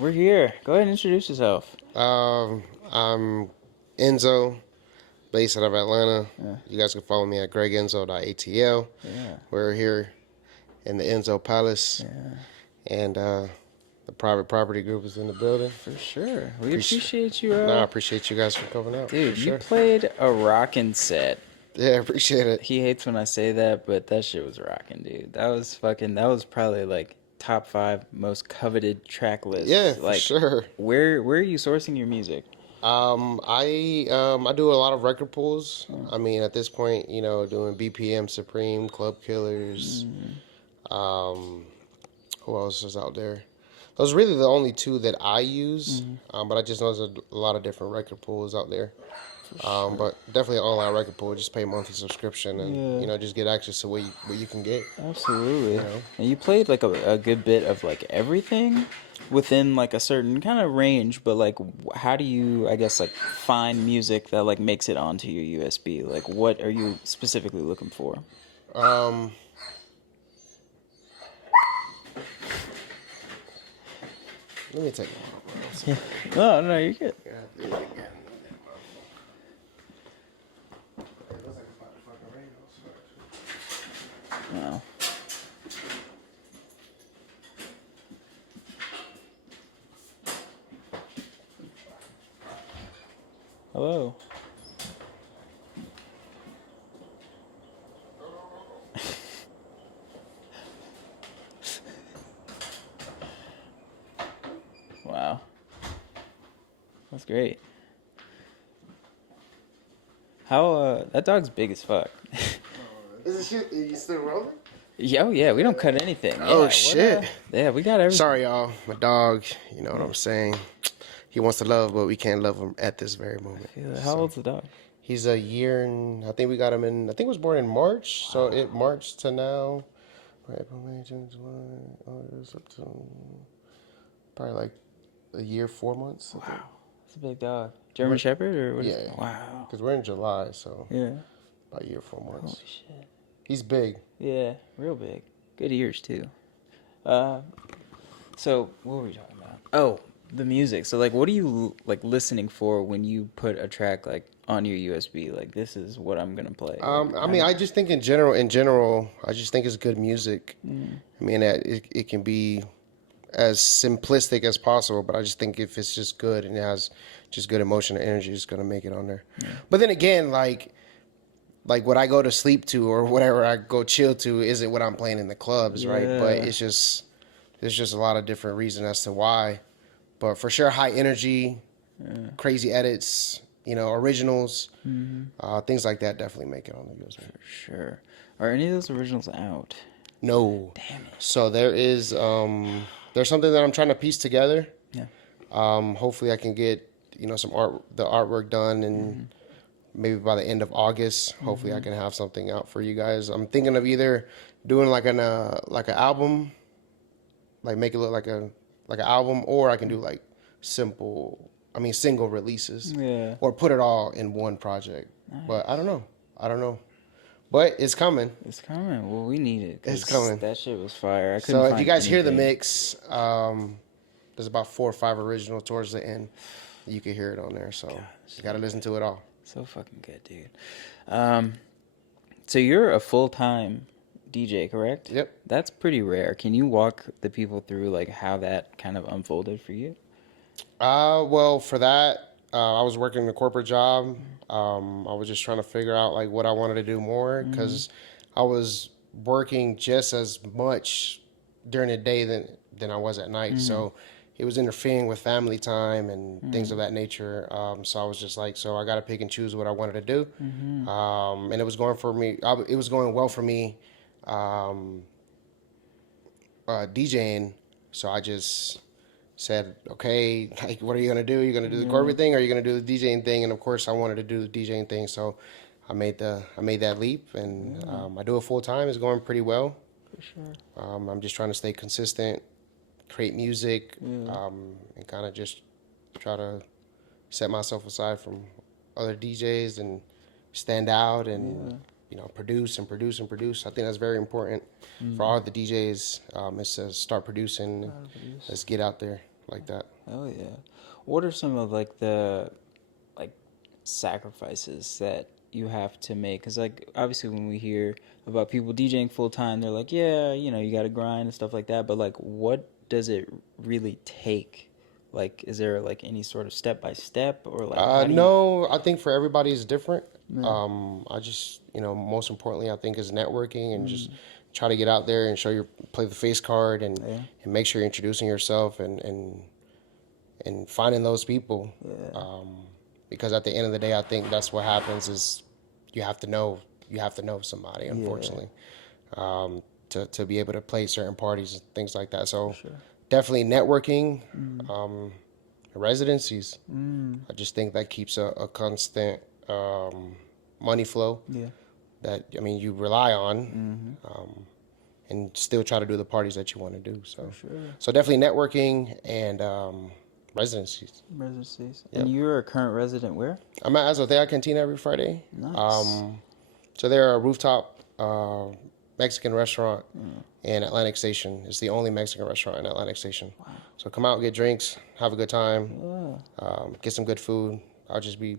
We're here. Go ahead and introduce yourself. I'm Enzo, based out of Atlanta. Yeah. You guys can follow me at gregenzo.atl. Yeah. We're here in the Enzo Palace, Yeah. and the private property group is in the building. For sure. We appreciate you. I appreciate you guys for coming out. Dude, for you sure. played a rockin' set. Yeah, I appreciate it. He hates when I say that, but that shit was rocking, dude. That was probably like top 5 most coveted track lists. Yeah, like, for sure. Where are you sourcing your music? I do a lot of record pulls. I mean, at this point, doing BPM Supreme, Club Killers. Who else is out there? Those are really the only 2 that I use. But I just know there's a lot of different record pools out there. Sure. But definitely an online record pool. Just pay a monthly subscription and just get access to what you can get. Absolutely. And you played like a good bit of like everything within like a certain kind of range, but like how do you, I guess, like find music that like makes it onto your USB? Like what are you specifically looking for? Let me take it. Oh, no, you're good. No. Hello. Wow. That's great. How, that dog's big as fuck. Is it you still rolling? Yeah, we don't cut anything. Oh, yeah, shit. Yeah, we got everything. Sorry, y'all. My dog, you know what I'm saying? He wants to love, but we can't love him at this very moment. How old's the dog? He's a year and I think we got him in, I think he was born in March. So it March to now. April, May, June, July, August, September. Probably like a year, 4 months. Wow. That's a big dog. German Shepherd or what? Yeah. Wow. Because we're in July, so. Yeah. About a year, 4 months. Holy shit. He's big. Yeah, real big. Good ears, too. So, what were we talking about? Oh, the music. So, like, what are you, like, listening for when you put a track, like, on your USB? Like, this is what I'm going to play. I mean, I just think in general, I just think it's good music. I mean, it can be as simplistic as possible, but I just think if it's just good and it has just good emotion and energy, it's going to make it on there. Yeah. But then again, like what I go to sleep to or whatever I go chill to isn't what I'm playing in the clubs, right? But there's just a lot of different reasons as to why. But for sure, high energy, crazy edits, originals, things like that definitely make it on the USB. For sure. Are any of those originals out? No. Damn it. So there's something that I'm trying to piece together. Yeah. Hopefully I can get, the artwork done and maybe by the end of August, hopefully I can have something out for you guys. I'm thinking of either doing like an album, like make it look like an album, or I can do like single releases, or put it all in one project. Nice. But I don't know. But it's coming. It's coming. Well, we need it. It's coming. That shit was fire. So if you guys hear the mix, there's about 4 or 5 originals towards the end. You can hear it on there. So you got to listen to it all. So fucking good, dude. So you're a full-time DJ, correct? Yep. That's pretty rare. Can you walk the people through like how that kind of unfolded for you? Well, for that, I was working a corporate job. I was just trying to figure out like what I wanted to do more because I was working just as much during the day than I was at night. So it was interfering with family time and things of that nature. So I was just like, so I got to pick and choose what I wanted to do. And it was going for me. It was going well for me DJing. So I just said, okay, like, what are you going to do? You're going to do the corporate thing or are you going to do the DJing thing? And of course I wanted to do the DJing thing. So I made that leap and I do it full time. It's going pretty well. For sure. I'm just trying to stay consistent, create music, and kind of just try to set myself aside from other DJs and stand out and produce and produce and produce. I think that's very important for all the DJs. Is to start producing. Let's get out there. like that. Oh yeah. What are some of like the like sacrifices that you have to make? Because like obviously when we hear about people DJing full time, they're like, yeah, you know, you got to grind and stuff like that. But like, what does it really take? Like, is there like any sort of step by step, or like how do you? No, I think for everybody is different. Yeah. I just, most importantly, I think is networking and just Mm, try to get out there and play the face card yeah. and make sure you're introducing yourself and finding those people. Yeah. Because at the end of the day, I think that's what happens is you have to know, somebody, Yeah. unfortunately, to be able to play certain parties and things like that. For So sure. definitely networking, Mm, residencies. mm, I just think that keeps a constant money flow yeah. that you rely on, Mm-hmm. and still try to do the parties that you want to do. For sure. So definitely networking and residencies. Residencies. And Yep. you're a current resident where? I'm at Azotea Cantina every Friday. Nice. So they're a rooftop Mexican restaurant Mm, in Atlantic Station. It's the only Mexican restaurant in Atlantic Station. wow. So come out, get drinks, have a good time, Yeah. get some good food. I'll just be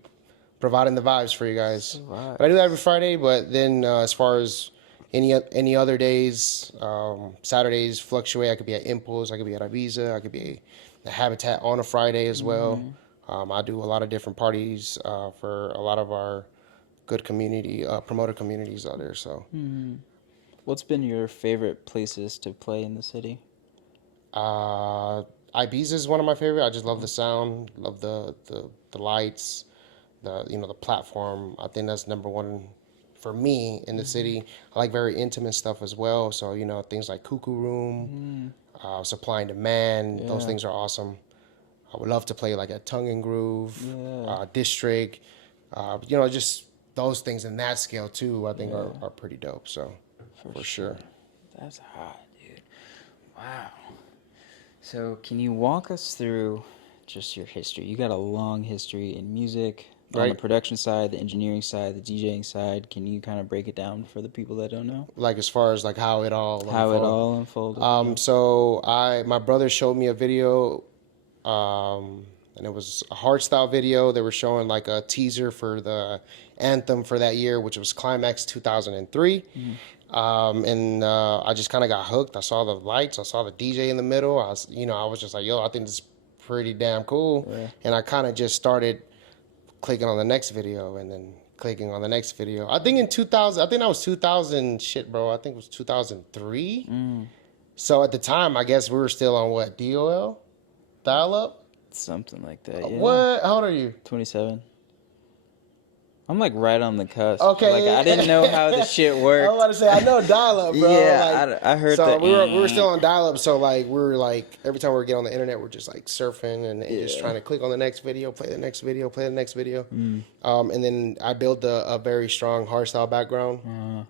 providing the vibes for you guys. But I do Survive. that every Friday. But then as far as any other days, Saturdays fluctuate. I could be at Impulse, I could be at Ibiza, I could be at Habitat on a Friday as well. Mm-hmm. I do a lot of different parties for a lot of our good community promoter communities out there. So Mm-hmm. What's been your favorite places to play in the city? uh, Ibiza is one of my favorite. I just love the sound, love the lights, the platform. I think that's number one for me in the Mm-hmm. city. I like very intimate stuff as well. So things like Cuckoo Room, Mm, Supply and Demand. Those yeah. things are awesome. I would love to play like at Tongue and Groove, Yeah. District. Just those things in that scale too. I think Yeah. are pretty dope. So For for sure. sure. That's hot, dude. Wow. So, can you walk us through just your history? You got a long history in music, on the Right. production side, the engineering side, the DJing side. Can you kind of break it down for the people that don't know Like as far as like how it all how it unfolded. all unfolded? Yeah. So my brother showed me a video, and it was a hardstyle video. They were showing like a teaser for the anthem for that year, which was Climax 2003. Mm, And I just kind of got hooked. I saw the lights, I saw the DJ in the middle. I was just like, yo, I think this is pretty damn cool. yeah. And I kind of just started clicking on the next video and then clicking on the next video. I think in 2000, I think that was 2000 shit, bro. I think it was 2003. Mm, So at the time, I guess we were still on what, DOL? Dial up? something like that. Yeah. What? How old are you? 27. I'm like right on the cusp. Like Okay. I didn't know how the shit I was worked. about to say, I know dial up, bro. Yeah, I heard so the. we were still on dial up. So like we were like every time we would get on the internet, we're just like surfing and just Yeah. trying to click on the next video, play the next video, play the next video. Mm, And then I built a very strong hardstyle background. uh,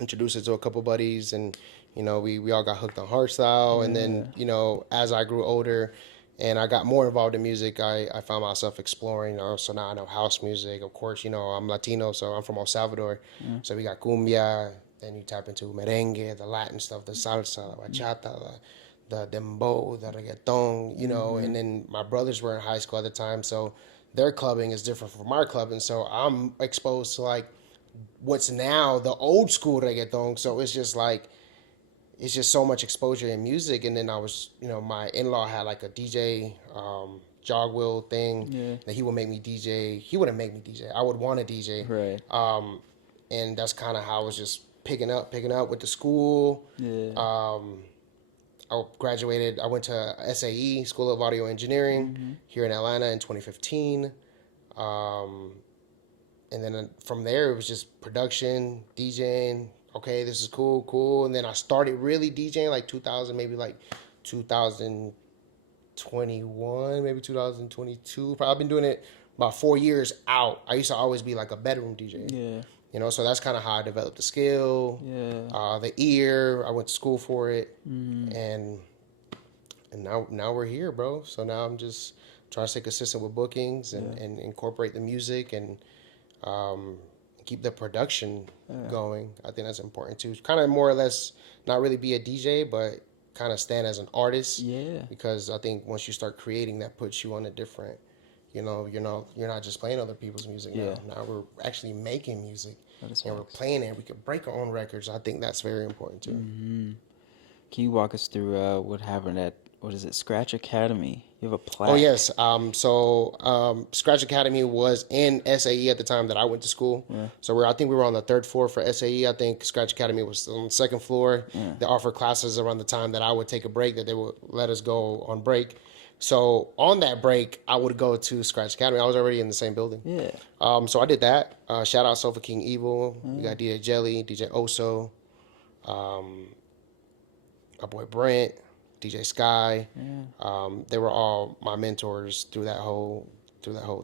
Introduced it to a couple buddies, and we all got hooked on hardstyle. And yeah. then as I grew older and I got more involved in music, I found myself exploring. So now I know house music. Of course, I'm Latino, so I'm from El Salvador. Mm, So we got cumbia. Then you tap into merengue, the Latin stuff, the salsa, the bachata, the dembow, the reggaeton. mm-hmm. And then my brothers were in high school at the time, so their clubbing is different from our clubbing. So I'm exposed to like what's now the old school reggaeton. So it's just so much exposure in music. And then I was, my in-law had like a DJ jog wheel thing Yeah. that he would make me DJ. He wouldn't make me DJ. I would want to DJ. Right. And that's kind of how I was just picking up with the school. Yeah. I graduated. I went to SAE, School of Audio Engineering, Mm-hmm. here in Atlanta in 2015. And then from there, it was just production, DJing. Okay, this is cool. And then I started really DJing like 2000, maybe like 2021, maybe 2022. Probably I've been doing it about 4 years out. I used to always be like a bedroom DJ. Yeah. So that's kind of how I developed the skill, Yeah. the ear. I went to school for it, Mm, and now we're here, bro. So now I'm just trying to stay consistent with bookings yeah. and incorporate the music and keep the production Yeah. going. I think that's important too. Kind of more or less not really be a DJ, but kind of stand as an artist. Yeah. Because I think once you start creating, that puts you on a different, you're not just playing other people's music Yeah. now. Now we're actually making music, That is and we're facts. playing it. We can break our own records. I think that's very important too. Can you walk us through what happened at, what is it, Scratch Academy? You have a Oh plaque. yes. Scratch Academy was in SAE at the time that I went to school. Yeah. So I think we were on the third floor for SAE. I think Scratch Academy was on the second floor. Yeah. They offered classes around the time that I would take a break, that they would let us go on break. So on that break, I would go to Scratch Academy. I was already in the same building. Yeah. So I did that. Shout out Sofa King Evil. We got DJ Jelly, DJ Oso, my boy Brent, DJ Sky. Yeah. They were all my mentors through that whole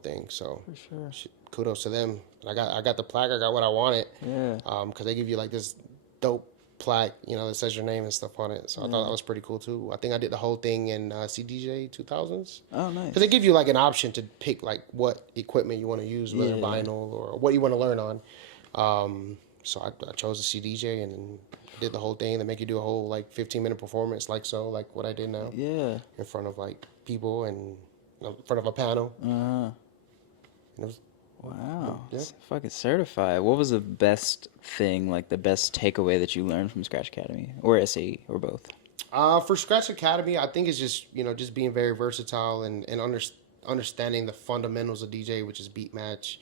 thing. So For sure. kudos to them. I got the plaque. I got what I wanted. Yeah. Because they give you like this dope plaque, that says your name and stuff on it. So I thought that was pretty cool too. I think I did the whole thing in CDJ 2000s. Oh, nice. Because they give you like an option to pick like what equipment you want to use, whether Yeah. vinyl or what you want to learn on. So I chose the CDJ and then did the whole thing. They make you do a whole like 15-minute performance, like what I did now, Yeah. in front of like people and in front of a panel. Uh-huh. And it was, Wow. yeah. It's fucking certified. What was the best thing, like the best takeaway that you learned from Scratch Academy or SAE or both? For Scratch Academy, I think it's just just being very versatile and understanding the fundamentals of DJ, which is beat match.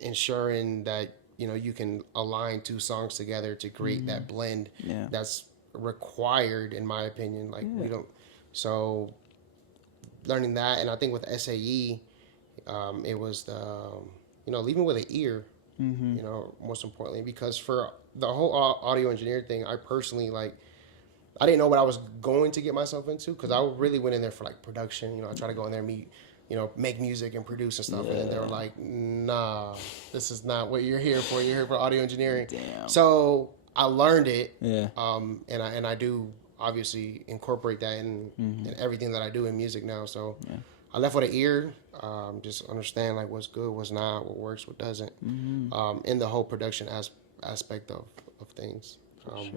Ensuring that you can align two songs together to create that blend. Yeah. That's required, in my opinion. Like we don't. So learning that, and I think with SAE, it was the leaving with an ear. Most importantly, because for the whole audio engineer thing, I personally I didn't know what I was going to get myself into, because I really went in there for like production. I try to go in there and meet, make music and produce and stuff. And then they were like, nah, this is not what you're here for. You're here for audio engineering. Damn. So I learned it. Yeah. And I do obviously incorporate that in everything that I do in music now. So I left with an ear, just understand like what's good, what's not, what works, what doesn't, in the whole production aspect of things. Sure.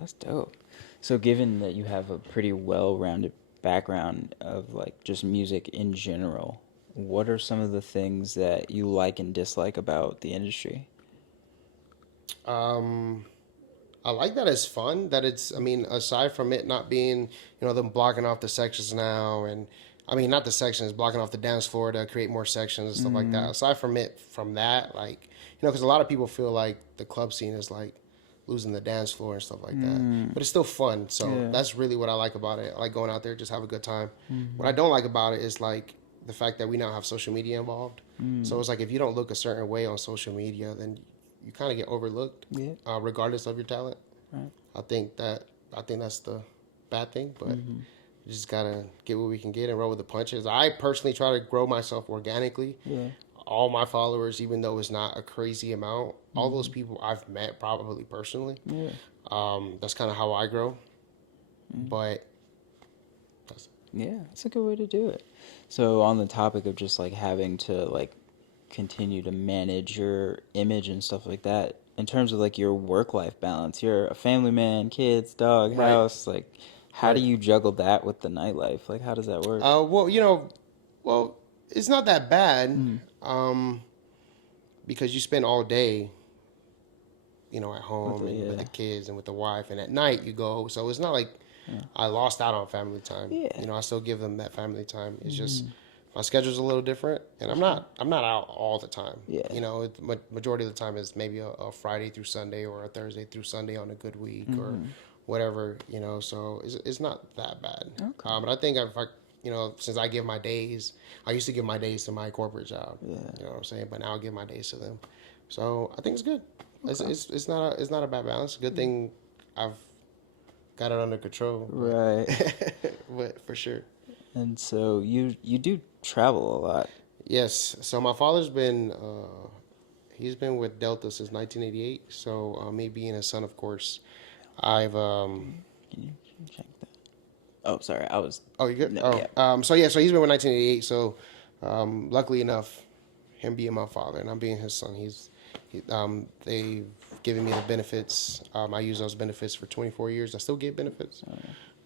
That's dope. So given that you have a pretty well-rounded background of like just music in general, what are some of the things that you like and dislike about the industry? I like that it's fun, that it's, aside from it not being, them blocking off the sections now, and not the sections, blocking off the dance floor to create more sections and stuff like that. Aside from that, like, because a lot of people feel like the club scene is like losing the dance floor and stuff like that. But it's still fun. So that's really what I like about it. I like going out there, just have a good time. What I don't like about it is like the fact that we now have social media involved. So it's like if you don't look a certain way on social media, then you kind of get overlooked, regardless of your talent. Right. I think that's the bad thing, but we just gotta get what we can get and roll with the punches. I personally try to grow myself organically. Yeah. All my followers, even though it's not a crazy amount, all those people I've met probably personally. Yeah. That's kind of how I grow. But Yeah, that's a good way to do it. So on the topic of just like having to like continue to manage your image and stuff like that, in terms of like your work-life balance, you're a family man, kids, dog, Right. house, like how Right. do you juggle that with the nightlife? Like how does that work? well, it's not that bad, because you spend all day, at home and with the kids and with the wife, and at night you go. So it's not like I lost out on family time. Yeah. I still give them that family time. It's just my schedule's a little different, and I'm not out all the time. Yeah. Majority of the time is maybe a Friday through Sunday or a Thursday through Sunday on a good week or whatever. So it's not that bad. Okay. But I think since I give my days, I used to give my days to my corporate job. Yeah. You know what I'm saying? But now I give my days to them. So I think it's good. Okay. It's not a bad balance. Good thing I've got it under control. Right. But for sure. And so you do travel a lot. Yes. So my father's been he's been with Delta since 1988. So me being a son, of course, I've Can you check that? Oh, sorry. I was. Oh, you good? No, oh, yeah. So he's been with 1988. So, luckily enough, him being my father and I'm being his son, they've giving me the benefits. I use those benefits for 24 years. I still get benefits.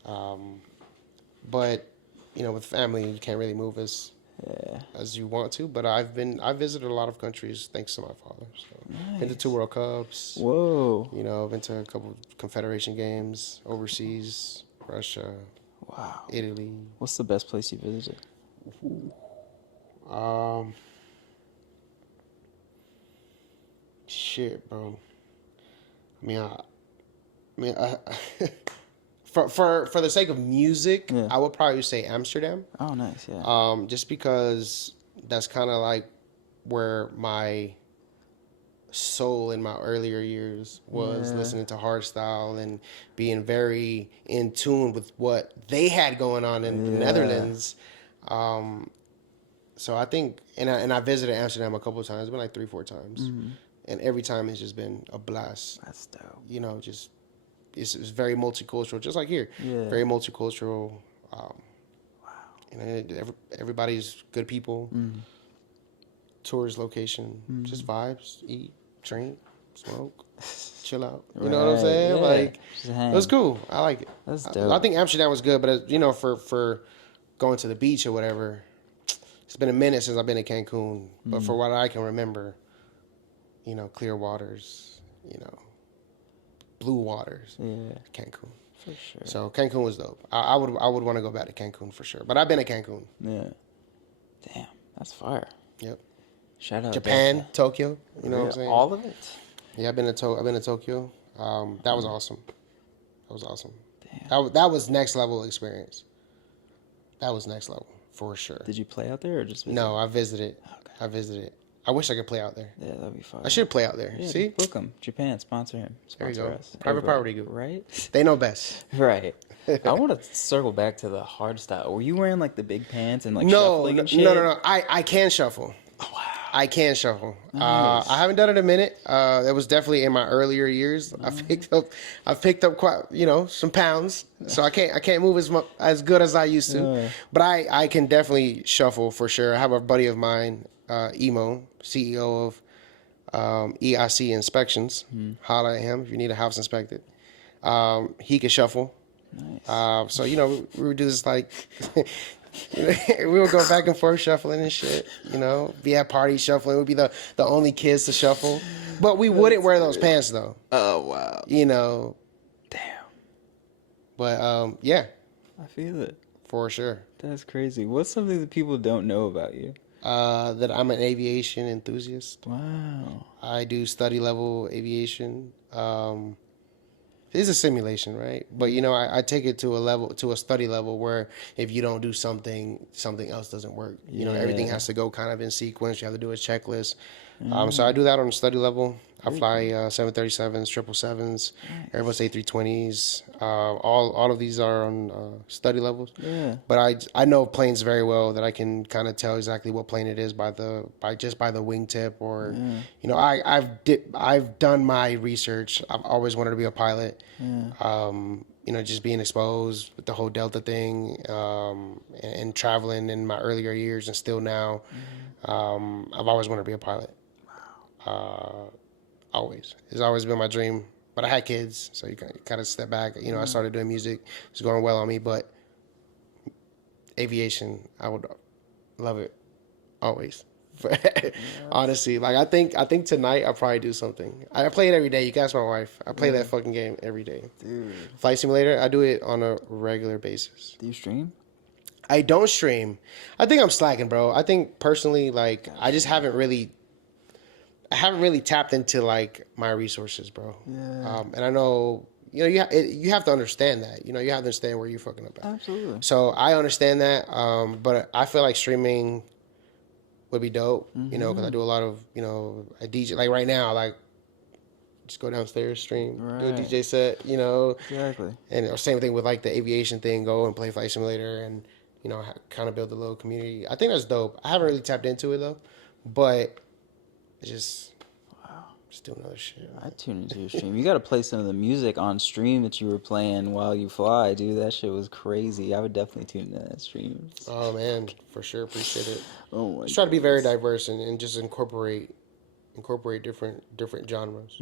But, with family, you can't really move as you want to. But I visited a lot of countries thanks to my father. So, been to 2 World Cups. Whoa. Been to a couple of Confederation games overseas, Russia, Wow. Italy. What's the best place you visited? Shit, bro. I for the sake of music, Yeah. I would probably say Amsterdam. Oh, nice. Yeah. Just because that's kind of like where my soul in my earlier years was, listening to hardstyle and being very in tune with what they had going on in the Netherlands. So I think, and I visited Amsterdam a couple of times, been like 3-4 times, and every time it's just been a blast. That's dope. Just it's very multicultural, just like here. Yeah. Very multicultural. Everybody's good people. Tourist location, just vibes, eat, drink, smoke, chill out. You know what I'm saying? Yeah. Like, Just hang. it was cool. I like it. That's dope. I think Amsterdam was good, but for going to the beach or whatever, it's been a minute since I've been to Cancun. But for what I can remember, clear waters, blue waters, Cancun. For sure. So Cancun was dope. I would want to go back to Cancun for sure. But I've been to Cancun. Yeah. Damn, that's fire. Yep. Shout out Japan, Tokyo. You know what I'm saying? All of it. Yeah, I've been to Tokyo. That was awesome. That was awesome. Damn. That was next level experience. That was next level for sure. Did you play out there or just visit? No, I visited. Okay. I visited. I wish I could play out there. Yeah, that'd be fun. I should play out there. Yeah, See? book him. Japan, sponsor him. There you Sponsor go. us. Private Everybody. Property Group. Right? They know best. Right. I want to circle back to the hard style. Were you wearing like the big pants and like No, shuffling and shit? no. I can shuffle. Oh, wow. I can shuffle. Nice. I haven't done it in a minute. That was definitely in my earlier years. I picked up quite, some pounds. So I can't move as good as I used to. But I can definitely shuffle for sure. I have a buddy of mine, Emo, CEO of EIC Inspections. Holla at him if you need a house inspected. He can shuffle. Nice. So we would do this like we would go back and forth shuffling and shit. Be at parties shuffling. We'd be the only kids to shuffle, but we wouldn't wear those pants though. Oh, wow. Damn. But yeah, I feel it. for sure. That's crazy. What's something that people don't know about you? That I'm an aviation enthusiast. Wow. I do study level aviation. It's a simulation, right? But I take it to a study level where if you don't do something else doesn't work. Everything has to go kind of in sequence. You have to do a checklist. So I do that on a study level. I fly 737s, 777s, Airbus A320s. All of these are on study levels. Yeah. But I know planes very well that I can kind of tell exactly what plane it is by the wingtip or I've done my research. I've always wanted to be a pilot. Just being exposed with the whole Delta thing and traveling in my earlier years and still now. I've always wanted to be a pilot. Always. It's always been my dream. But I had kids, so you kind of step back. I started doing music. It's going well on me, but aviation, I would love it always. Honestly, like I think tonight I'll probably do something. I play it every day. You can ask my wife. I play that fucking game every day. Dude. Flight Simulator, I do it on a regular basis. Do you stream? I don't stream. I think I'm slacking, bro. I think personally, like, I just haven't really tapped into like my resources, bro. Yeah. And I know, you have to understand that. You have to understand where you're fucking up at. Absolutely. So I understand that. But I feel like streaming would be dope. Because I do a lot of, a DJ. Like right now, like just go downstairs, stream, do a DJ set. Exactly. And same thing with like the aviation thing. Go and play Flight Simulator and. Kind of build a little community. I think that's dope. I haven't really tapped into it though, but just doing other shit. I tune into your stream. You got to play some of the music on stream that you were playing while you fly, dude. That shit was crazy. I would definitely tune into that stream. Oh man, for sure, appreciate it. Oh my. Just try to be very diverse and just incorporate different genres.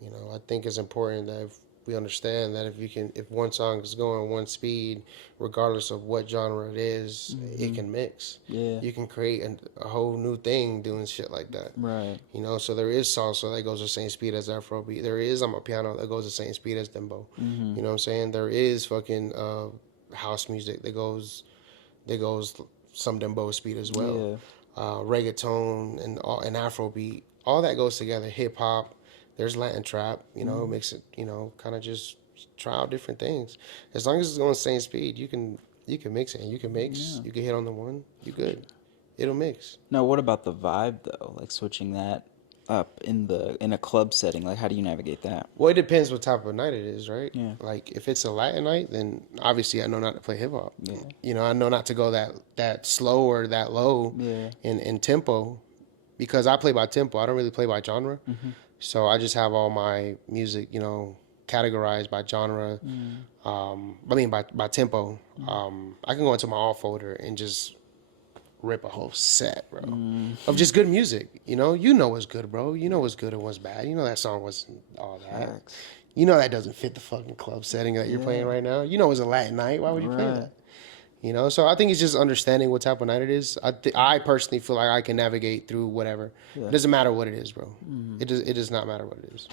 You know, I think it's important that if we understand that if one song is going one speed, regardless of what genre it is, it can mix. Yeah. You can create a whole new thing doing shit like that. Right. You know, so there is salsa that goes the same speed as Afrobeat. There is piano that goes the same speed as dembo. Mm-hmm. You know what I'm saying? There is fucking house music that goes some dembo speed as well. Yeah. Reggaeton and Afrobeat, all that goes together. Hip hop, there's Latin trap. You know, makes it, you know, kind of just try out different things. As long as it's going the same speed, you can mix it. And you can mix. Yeah. You can hit on the one. You good. It'll mix. Now, what about the vibe though? Like switching that up in a club setting. Like, how do you navigate that? Well, it depends what type of night it is, right? Yeah. Like if it's a Latin night, then obviously I know not to play hip hop. Yeah. You know, I know not to go that slow or that low Yeah. in tempo, because I play by tempo. I don't really play by genre. So I just have all my music, you know, categorized by genre. I mean by tempo. I can go into my all folder and just rip a whole set, bro, of just good music. You know what's good, bro. You know what's good and what's bad. You know that song wasn't all that. Facts. You know that doesn't fit the fucking club setting that you're playing right now. You know it's a Latin night. Why would you play Right. that? You know, so I think it's just understanding what type of night it is. I personally feel like I can navigate through whatever. Yeah. It doesn't matter what it is, bro. It does not matter what it is.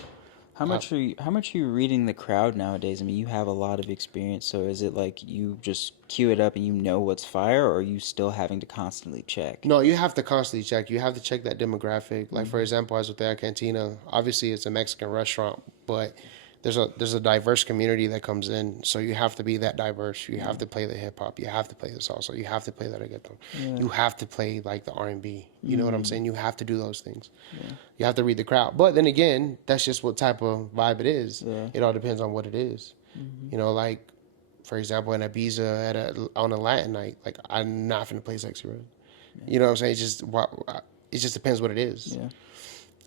How much are you reading the crowd nowadays? I mean, you have a lot of experience, so is it like you just cue it up and you know what's fire, or are you still having to constantly check? No, you have to constantly check. You have to check that demographic. Like for example, as with the Cantina, obviously it's a Mexican restaurant, but there's a diverse community that comes in, so you have to be that diverse. You have to play the hip hop. You have to play the salsa. You have to play the reggaeton. You have to play like the R&B. You know what I'm saying? You have to do those things. You have to read the crowd. But then again, that's just what type of vibe it is. Yeah. It all depends on what it is. You know, like for example, in Ibiza on a Latin night, like I'm not gonna play Sexy Red. You know what I'm saying? It just depends what it is. Yeah.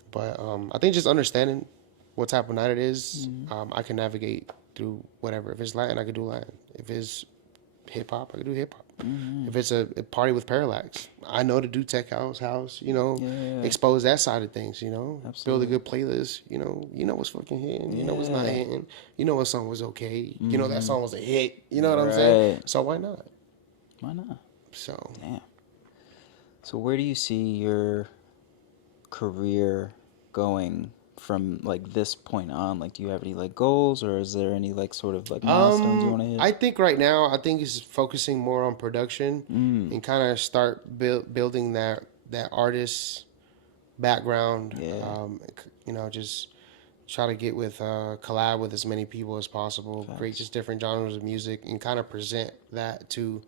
But I think just understanding what type of night it is, I can navigate through whatever. If it's Latin, I can do Latin. If it's hip hop, I can do hip hop. If it's a party with Parallax, I know to do tech house. You know, expose that side of things. You know, build a good playlist. You know what's fucking hitting. You know what's not hitting. You know what song was okay. You know that song was a hit. You know what I'm saying? So why not? Why not? So Damn. So where do you see your career going from like this point on? Like, do you have any like goals, or is there any like sort of like milestones you want to hit? I think right now, it's focusing more on production and kind of start building that artist background. Yeah. You know, just try to get with collab with as many people as possible, create just different genres of music, and kind of present that to,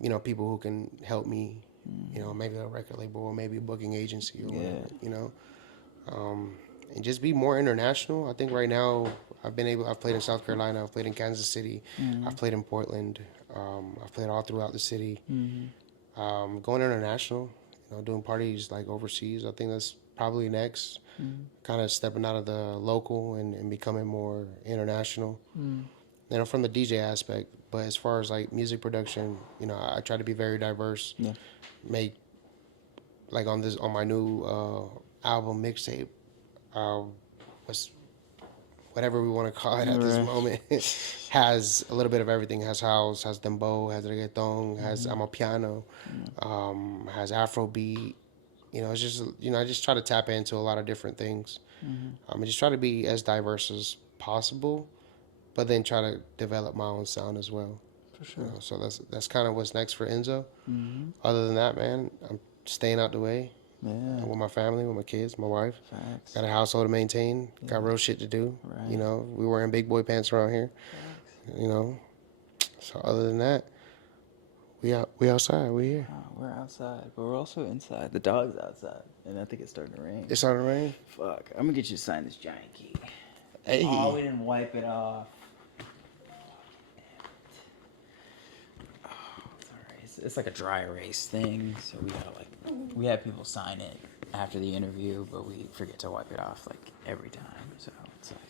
you know, people who can help me. You know, maybe a record label or maybe a booking agency or whatever. You know. And just be more international. I think right now I've played in South Carolina, I've played in Kansas City, I've played in Portland, I've played all throughout the city. Going international, you know, doing parties like overseas, I think that's probably next. Kind of stepping out of the local and becoming more international. You know, from the DJ aspect, but as far as like music production, you know, I try to be very diverse. Yeah. Make like on my new album mixtape. Was whatever we want to call it at this moment, has a little bit of everything. Has house, has dembow, has reggaeton, has amapiano, has Afrobeat. You know, it's just, you know, I just try to tap into a lot of different things. I just try to be as diverse as possible, but then try to develop my own sound as well. For sure. You know, so that's kind of what's next for Enzo. Other than that, man, I'm staying out the way. Yeah. With my family, with my kids, my wife. Facts. Got a household to maintain. Got real shit to do. Right. You know, we wearing big boy pants around here. You know. So other than that, we outside. We here. Oh, we're outside, but we're also inside. The dog's outside, and I think it's starting to rain. It's starting to rain. Fuck. I'm gonna get you to sign this giant key. Hey. Oh, we didn't wipe it off. Oh, it's alright. It's like a dry erase thing, so we have people sign it after the interview, but we forget to wipe it off like every time. So it's like.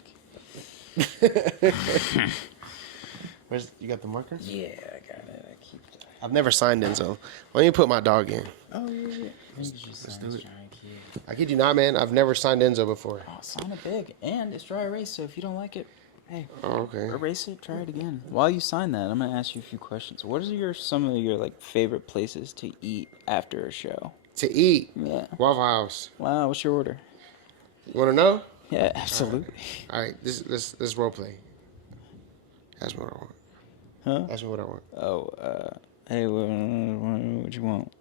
You got the marker? Yeah, I got it. I keep that. I've never signed Enzo. Let me put my dog in. Oh yeah. Let's do it. Giant key. I kid you not, man. I've never signed Enzo before. Oh, sign it big. And it's dry erase, so if you don't like it, hey, Okay. erase it, try it again. While you sign that, I'm gonna ask you a few questions. What are some of your like favorite places to eat after a show? To eat. Yeah. Waffle House. Wow, what's your order? You want to know? Yeah, absolutely. All right. This role play. Ask me what I want. Huh? Ask me what I want. Oh, hey, what you want?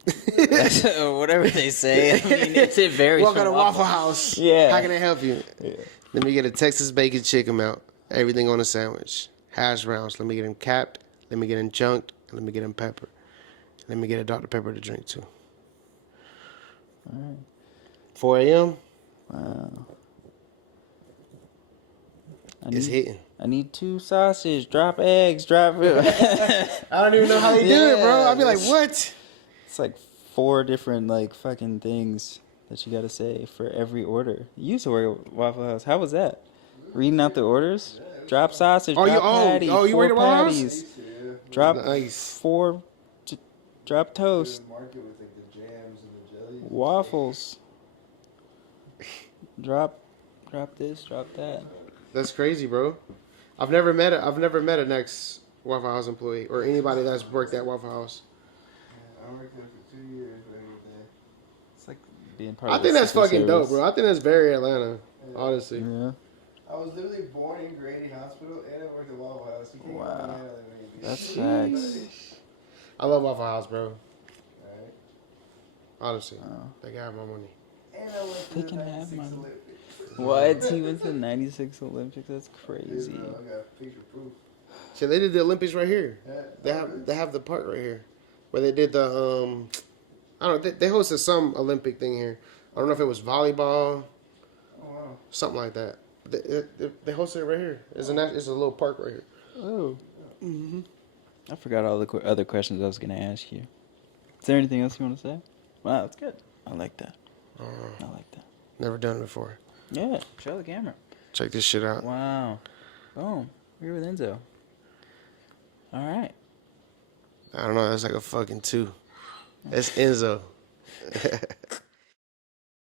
Whatever they say. I mean, it varies. Welcome from to Waffle House. Yeah. How can I help you? Yeah. Let me get a Texas bacon chicken melt. Everything on a sandwich. Hash browns. Let me get them capped. Let me get them chunked. And let me get them pepper. Let me get a Dr. Pepper to drink too. All right. 4 a.m. Wow. It's hitting. I need 2 sausage. Drop eggs. Drop. I don't even know how they do it, bro. I'll be like, what? It's like 4 different like fucking things that you gotta say for every order. You used to work at Waffle House. How was that? Reading out the orders. Drop sausage. Drop patty. you 4 worked at Waffle House? patties. Drop Nice. 4. Drop toast. Market with like the jams and the jellies. Waffles. Drop this. Drop that. That's crazy, bro. I've never met an ex Waffle House employee or anybody that's worked at Waffle House. I worked there for 2 years. Everything. It's like being part I of think the that's Secret fucking Service. dope, bro. I think that's very Atlanta, honestly. Yeah. I was literally born in Grady Hospital and I worked at Waffle House. You can't Wow. go mad at me. That's facts. I love Waffle House, bro. Alright. Honestly, Oh. they got my money. And I went to They the can have 96 money. Olympics. What? He went to the 96 Olympics? That's crazy. Yeah, bro, I got picture proof. So they did the Olympics right here. Yeah, They have the park right here where they did the I don't know. They hosted some Olympic thing here. I don't know if it was volleyball, Oh, wow. something like that. They hosted it right here. It's a little park right here. Oh. I forgot all the other questions I was going to ask you. Is there anything else you want to say? Wow, that's good. I like that. I like that. Never done it before. Yeah, show the camera. Check this shit out. Wow. Boom. We're with Enzo. All right. I don't know. That's like a fucking 2. That's Enzo.